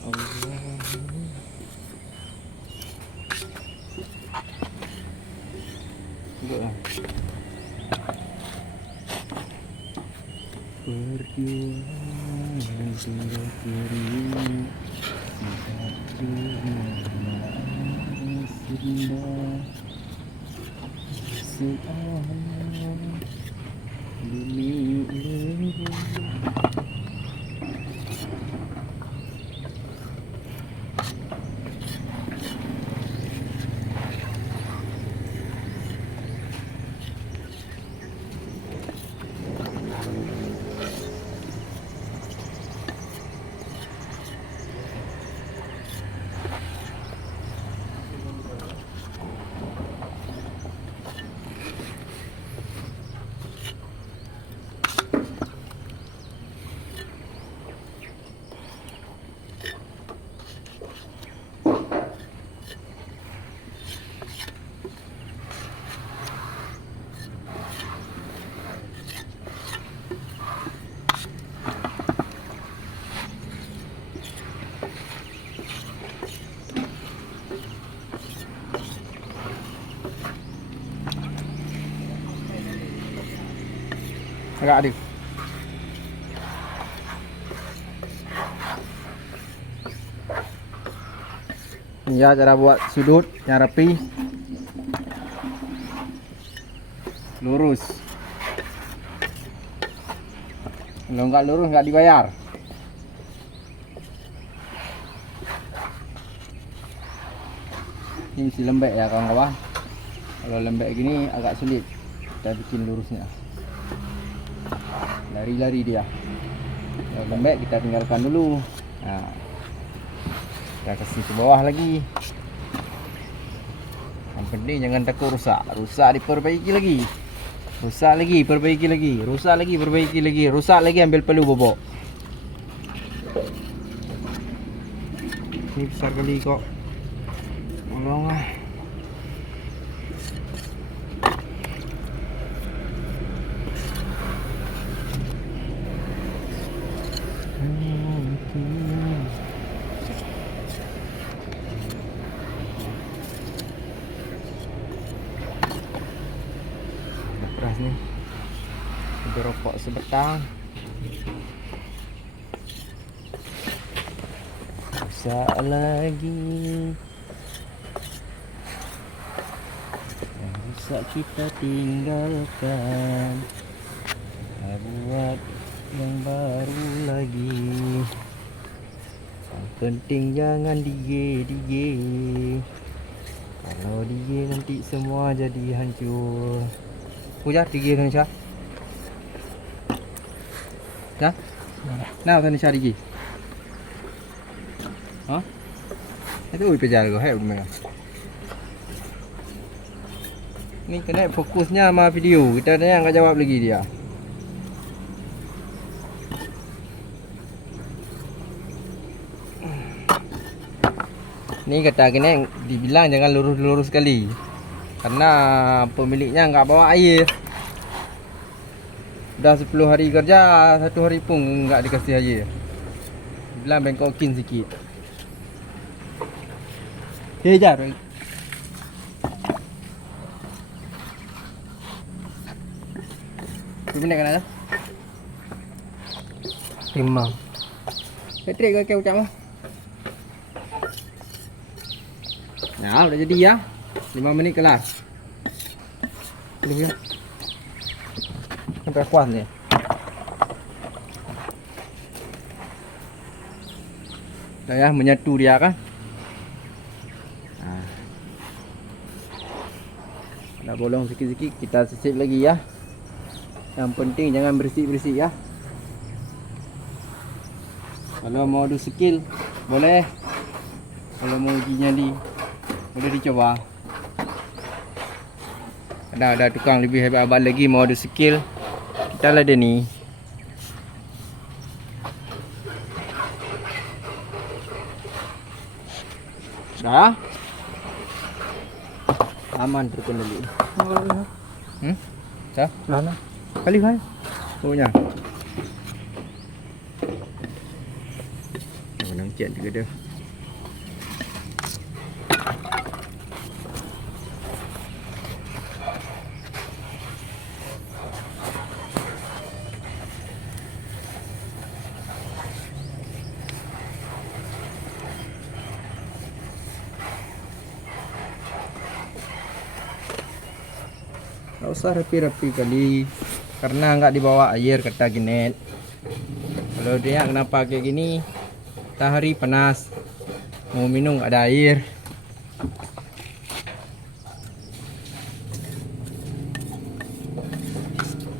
Allah. Duduklah. Perjuangan sudah terima, tidak terima sudah seolah bumi ini. Agak adik. Ini ya cara buat sudut yang rapi, lurus. Kalau nggak lurus nggak dibayar. Ini mesti lembek ya kawan-kawan. Kalau lembek gini agak sulit kita bikin lurusnya. Lari-lari dia. Kalau lembek kita tinggalkan dulu. Nah, kita kasih ke bawah lagi. Yang penting jangan takut rusak. Rusak diperbaiki lagi. Rusak lagi, perbaiki lagi. Rusak lagi, perbaiki lagi. Rusak lagi, ambil palu bobok. Ini besar kali kok. Tolonglah. Keras nih. Ada rokok sebatang. Rusak lagi. Yang rusak kita tinggalkan. Kita buat yang baru lagi. Yang penting jangan dige. Kalau dige nanti semua jadi hancur. Puja dige kan Syah? Dah? Nah, kan Syah dige. Hah? Itu pejar kau, hai rumah. Ni kena fokusnya sama video. Kita tanya enggak jawab lagi dia. Ni kata kena dibilang jangan lurus-lurus sekali. Karena pemiliknya enggak bawa air. Dah 10 hari kerja, 1 hari pun enggak dikasih air. Bilang bengkokin sikit. Kejar. Berapa minit kan ada? 5. Bateri kau ucap mah. Nah, udah jadi ya. 5 menit kelar. Tunggu ya. Sampai kuat nih. Dah ya, menyatu dia kan. Nah. Dah bolong sikit-sikit, kita sisip lagi ya. Yang penting jangan bersih-bersih ya. Kalau mau adu skill boleh. Kalau mau uji nyali boleh dicoba. Ada tukang lebih hebat-hebat lagi mau adu skill. Kita lah dia ni. Dah. Aman terkendali. Dah? Mana? Kali kan? Punya. Nangkiat juga dia. Nggak usah rapi-rapi kali, karena nggak dibawa air kata Ginet. Kalau dia kenapa kayak gini, matahari panas, mau minum ada air.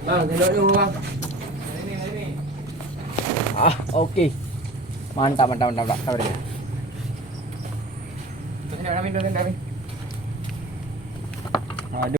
Bang, sendok dulu bang. Ini. Ah, oke. Mantap. Sabar ya. Sendok kami. Aduh.